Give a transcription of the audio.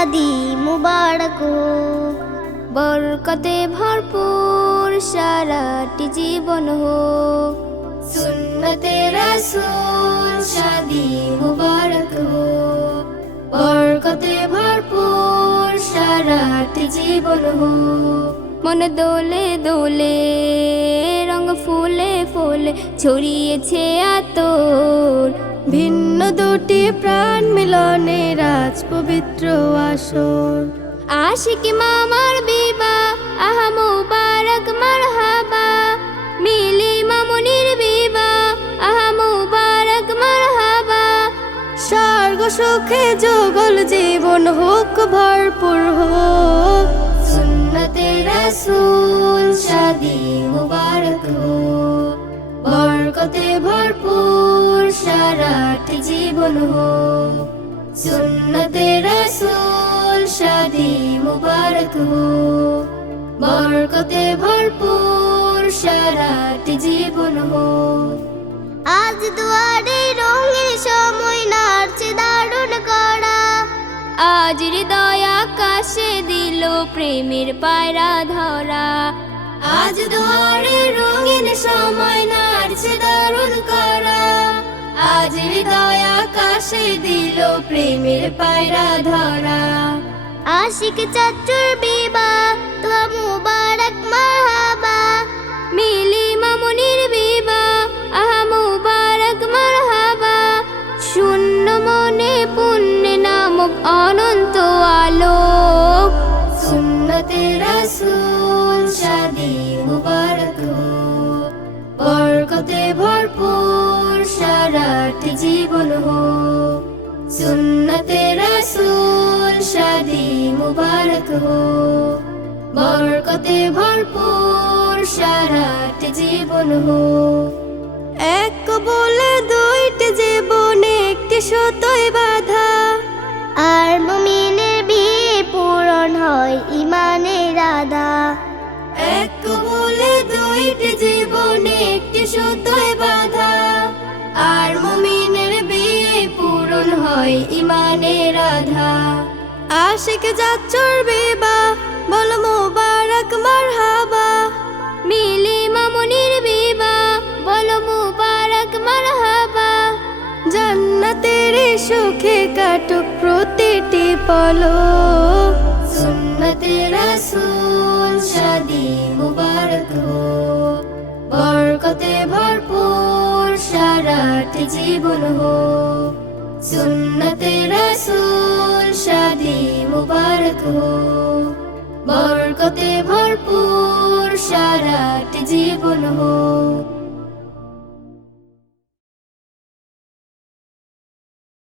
শাদি মুবারক বরকতে ভরপুর সারাটি জীবন হোক। সুন্নতে রাসুল শাদি মুবারক বরকতে ভরপুর সারাটি জীবন হোক। মন দোলে দোলে রং ফুলে ফুলে ছড়িয়েছে আতর। ভিন্ন দুটি প্রাণ মিলনে রাজ পবিত্র আসর। আশিক মামার বিবা আহা মুবারক, মারহাবা। মিলি মামুনির বিবা আহা মুবারক, মারহাবা। স্বর্গ সুখে যুগল জীবন হোক, ভরপুর হোক। সুন্নতে রাসূল, শাদি মুবারক হো বরকতে ভরপুর সারাটি জীবন হো বরকতে ভরপুর সারাটি জীবন হো আজ দুয়ারে রঙের সময় নাচছে দারুণ করা। আজ হৃদয় আকাশে দিল প্রেমের পায়রা ধরা। আজ দুয়ারে রঙিন সময় নাচছে দারুণ করা। আজ হৃদয় আকাশে দিল প্রেমের পায়রা ধরা। আশিক চাচুর বিবা তোমা মুবারক মারহাবা। মিলি মামুনির বিবা আহা মুবারক মারহাবা। শূন্য মনে পুণ্যে নামক অনন্ত আলোক। সুন্নতে রাসূল শাদি মুবারক। বরকতে ভরপুর সারাটি জীবন হো সুন্নতে রাসূল শাদি মুবারক হো। বরকতে ভরপুর সারাটি জীবন হো। এক বলে দুইটি জীবন, একটি সুতোয় বাধা। আর মুমিনের বিয়ে পূরণ হয় ইমানের আদা। এক বলে দুইটি জীবন, একটি সুতোয় বাধা। আর মুমিনের বিয়ে পূরণ হয় ইমানের আধা। আশিক যাচ্ছর বিবা বল মুবারক, মারহাবা। মিলি মামুনির বিবা বল মুবারক, মারহাবা। জান্নাতের সুখে কাটুক প্রতিটি পলক সুন্নতে রাসূল শাদি মুবারক হো বরকতে ভরপুর সারাটি জীবন হো সুন্নতে রাসূল শাদি মুবারক হো। বরকতে ভরপুর সারাটি জীবন হো।